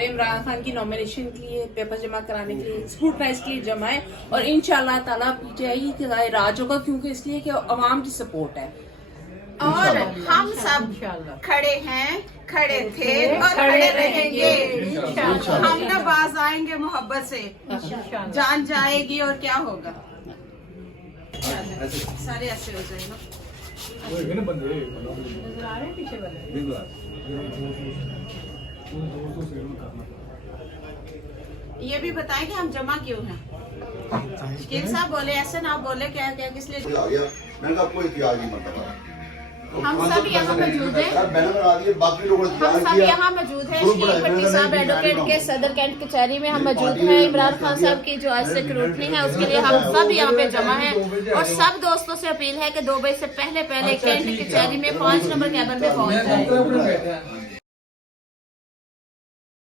इमरान खान की नॉमिनेशन के लिए पेपर जमा कराने के लिए स्क्रूटनाइज के लिए जमा है और इंशाल्लाह ताला पीटीआई के राज होगा, क्योंकि इसलिए कि अवाम की सपोर्ट है और हम सब खड़े हैं, खड़े थे और खड़े रहेंगे। हम ना बाज आएंगे मोहब्बत से, जान जाएगी और क्या होगा। सारे ऐसे हो जाएगा। ये भी बताएं कि हम जमा क्यों हैं। शकील साहब बोले ऐसे ना बोले, क्या क्या किस लिए आ गया। मैंने कहा कोई इतिहास नहीं मतलब हम सब यहाँ मौजूद हैं। बाकी लोगों ने हम सब यहाँ मौजूद हैं। शकील भट्टी साहब एडवोकेट के सदर कैंट कचहरी में हम मौजूद हैं। इमरान खान साहब की जो आज सिक्योरिटी है उसके लिए हम सब यहाँ पे जमा हैं और सब दोस्तों से अपील है कि 2 बजे से पहले कैंट कचहरी में 5 नंबर कैबिन में पहुँच जाए।